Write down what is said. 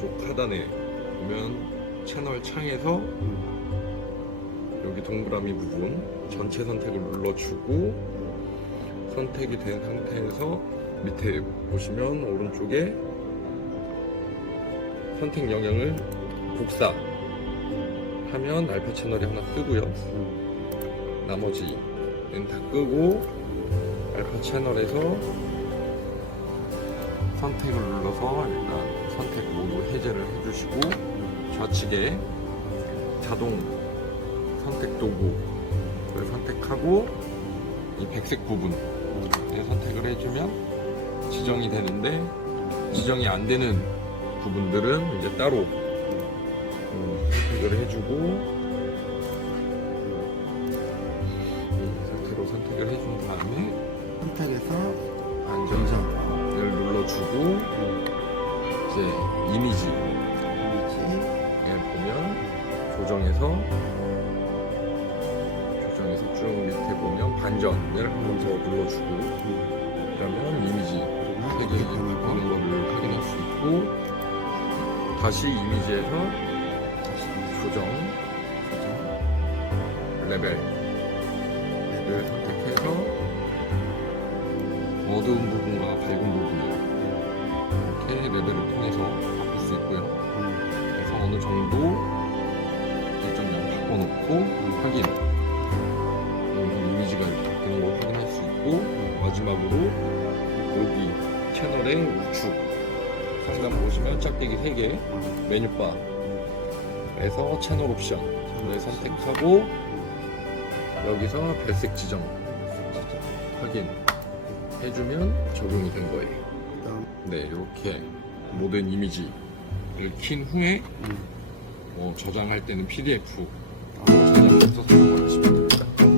오른쪽 하단에 보면 채널 창에서 여기 동그라미 부분 전체 선택을 눌러주고 선택이 된 상태에서 밑에 보시면 오른쪽에 선택 영역을 복사 하면 알파 채널이 하나 뜨고요. 나머지는 다 끄고 알파 채널에서 선택을 눌러서 일단 선택 모두 해제를 해주시고 좌측에 자동 선택 도구를 선택하고 이 백색 부분에 선택을 해주면 지정이 되는데 지정이 안 되는 부분들은 이제 따로 음, 선택을 해주고 이 상태로 선택을 해준 다음에 선택해서 안전을 눌러주고 이제 이미지에 이미지. 보면 조정해서 조정해서 쭉 밑에 보면 반전을 한번 더 눌러주고. 그러면 이미지. 변하고 바뀌는 거를 확인할 수 있고. 다시 이미지에서 조정. 레벨을 레벨 선택해서 어두운 부분과 밝은 부분 을 이렇게 레벨을 통해서 바꿀 수 있고요. 음, 그래서 어느 정도 일정량 바꿔놓고 확인. 음, 이미지가 이렇게 바뀌는 걸 확인할 수 있고 마지막으로 여기 채널의 우측. 상단 보시면 짝대기 3개 음, 메뉴바에서 채널 옵션을 선택하고 여기서 별색 지정. 확인 해주면 적용이 된 거예요. 그다음 네, 이렇게 모든 이미지를 킨 후에 음, 뭐 저장할 때는 PDF 저장해서 사용을 하시면 됩니다.